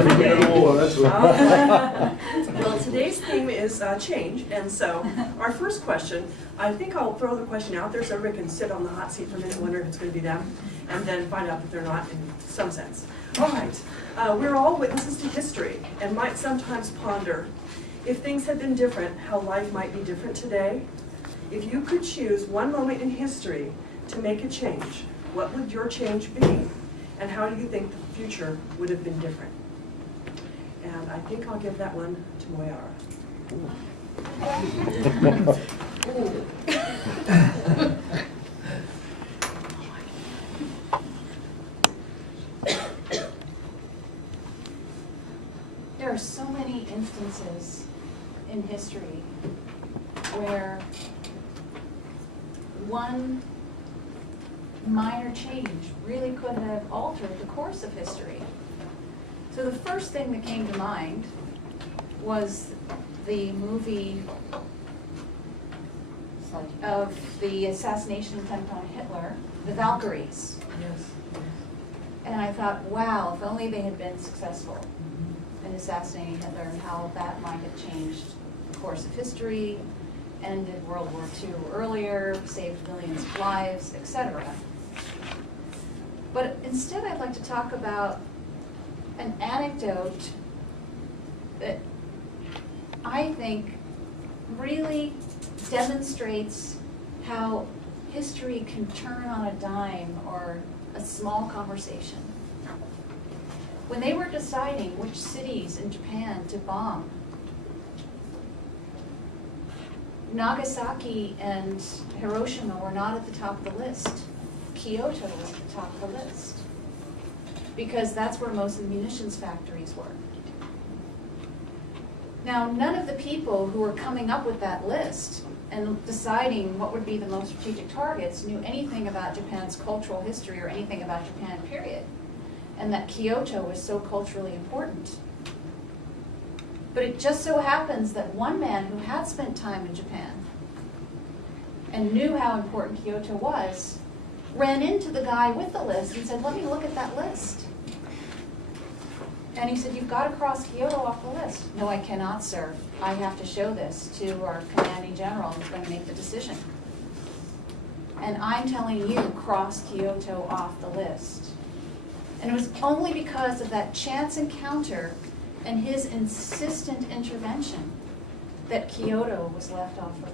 Well, today's theme is change, and so our first question, I think I'll throw the question out there so everybody can sit on the hot seat for a minute and wonder if it's going to be them, and then find out that they're not in some sense. All right, we're all witnesses to history and might sometimes ponder, if things had been different, how life might be different today. If you could choose one moment in history to make a change, what would your change be? And how do you think the future would have been different? And I think I'll give that one to Moyara. There are so many instances in history where one minor change really could have altered the course of history. So the first thing that came to mind was the movie of the assassination attempt on Hitler, The Valkyries. Yes. And I thought, wow, if only they had been successful in assassinating Hitler, and how that might have changed the course of history, ended World War II earlier, saved millions of lives, etc. But instead I'd like to talk about an anecdote that I think really demonstrates how history can turn on a dime or a small conversation. When they were deciding which cities in Japan to bomb, Nagasaki and Hiroshima were not at the top of the list. Kyoto was at the top of the list, because that's where most of the munitions factories were. Now, none of the people who were coming up with that list and deciding what would be the most strategic targets knew anything about Japan's cultural history or anything about Japan, period, and that Kyoto was so culturally important. But it just so happens that one man who had spent time in Japan and knew how important Kyoto was ran into the guy with the list and said, "Let me look at that list." And he said, "You've got to cross Kyoto off the list." "No, I cannot, sir. I have to show this to our commanding general who's going to make the decision. And I'm telling you, cross Kyoto off the list." And it was only because of that chance encounter and his insistent intervention that Kyoto was left off the